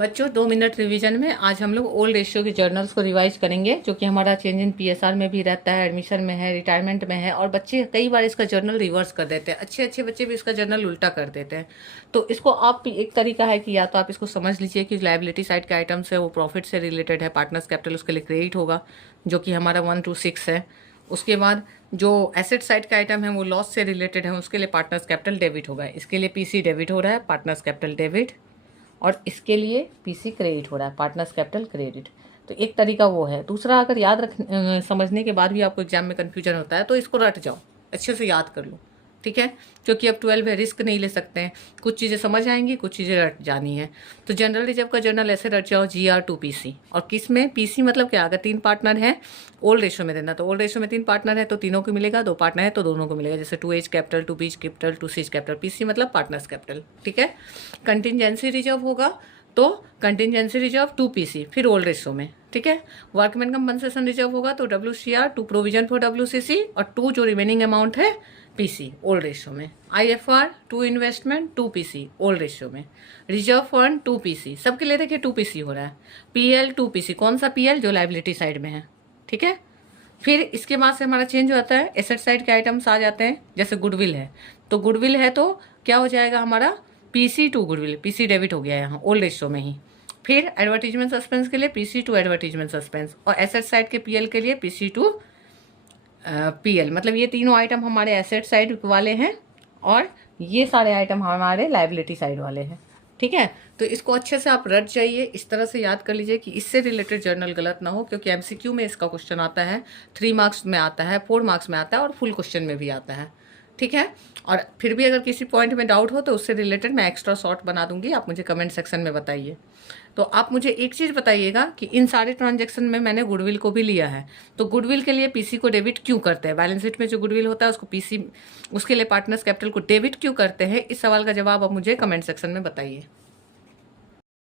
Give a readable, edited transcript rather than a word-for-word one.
बच्चों 2 minute revision में आज हम लोग ओल्ड रेशियो के जर्नल्स को रिवाइज करेंगे, जो कि हमारा चेंज इन पीएसआर में भी रहता है, एडमिशन में है, रिटायरमेंट में है। और बच्चे कई बार इसका जर्नल रिवर्स कर देते हैं, अच्छे अच्छे बच्चे भी इसका जर्नल उल्टा कर देते हैं। तो इसको आप एक तरीका है कि या तो आप इसको समझ लीजिए कि लाइबिलिटी साइड के आइटम्स है वो प्रॉफिट से रिलेटेड है, पार्टनर्स कैपिटल उसके लिए क्रेडिट होगा, जो कि हमारा 1 to 6 है। उसके बाद जो एसेट साइड का आइटम है वो लॉस से रिलेटेड है, उसके लिए पार्टनर्स कैपिटल डेबिट होगा। इसके लिए पीसी डेबिट हो रहा है, पार्टनर्स कैपिटल डेबिट, और इसके लिए पीसी क्रेडिट हो रहा है, पार्टनर्स कैपिटल क्रेडिट। तो एक तरीका वो है। दूसरा, अगर समझने के बाद भी आपको एग्जाम में कन्फ्यूजन होता है तो इसको रट जाओ, अच्छे से याद कर लो, ठीक है। क्योंकि अब 12 है, रिस्क नहीं ले सकते हैं, कुछ चीज़ें समझ आएंगी, कुछ चीज़ें रट जानी है। तो जनरल रिजर्व का जर्नल ऐसे रट जाओ, GR टू PC। और किस में PC मतलब क्या, अगर 3 पार्टनर है ओल्ड रेशो में देना, तो ओल्ड रेशो में 3 पार्टनर है तो तीनों को मिलेगा, 2 पार्टनर है तो दोनों को मिलेगा, जैसे 2H capital, 2B capital, 2C capital. PC मतलब पार्टनर्स कैपिटल, ठीक है। कंटिजेंसी रिजर्व होगा तो कंटिजेंसी रिजर्व 2PC, फिर ओल्ड रेशो में, ठीक है। वर्कमैन कंपनसेशन रिजर्व होगा तो WCR, 2 प्रोविजन फॉर WCC, और 2 जो रिमेनिंग अमाउंट है PC ओल्ड रेशो में। IFR 2 investment 2 PC old ratio में। रिजर्व फंड 2 PC, सबके लिए देखिए 2 PC हो रहा है। PL 2 PC, कौन सा PL, जो लाइबिलिटी साइड में है, ठीक है। फिर इसके बाद से हमारा चेंज होता है, एसेट साइड के आइटम्स आ जाते हैं, जैसे गुडविल है तो गुडविल है तो क्या हो जाएगा हमारा PC to goodwill, PC debit हो गया यहाँ ओल्ड रेशो में ही। फिर एडवर्टीजमेंट सस्पेंस के लिए PC टू एडवर्टीजमेंट सस्पेंस, और एसेट साइड के PL के लिए PC टू PL। मतलब ये तीनों आइटम हमारे एसेट साइड वाले हैं और ये सारे आइटम हमारे लाइबिलिटी साइड वाले हैं, ठीक है। तो इसको अच्छे से आप रट जाइए, इस तरह से याद कर लीजिए कि इससे रिलेटेड जर्नल गलत ना हो, क्योंकि MCQ में इसका क्वेश्चन आता है, 3 मार्क्स में आता है, 4 मार्क्स में आता है और फुल क्वेश्चन में भी आता है, ठीक है। और फिर भी अगर किसी पॉइंट में डाउट हो तो उससे रिलेटेड मैं एक्स्ट्रा शॉर्ट बना दूंगी, आप मुझे कमेंट सेक्शन में बताइए। तो आप मुझे एक चीज़ बताइएगा कि इन सारे ट्रांजैक्शन में मैंने गुडविल को भी लिया है, तो गुडविल के लिए PC को डेबिट क्यों करते हैं, बैलेंस शीट में जो गुडविल होता है उसको PC, उसके लिए पार्टनर्स कैपिटल को डेबिट क्यों करते हैं। इस सवाल का जवाब आप मुझे कमेंट सेक्शन में बताइए।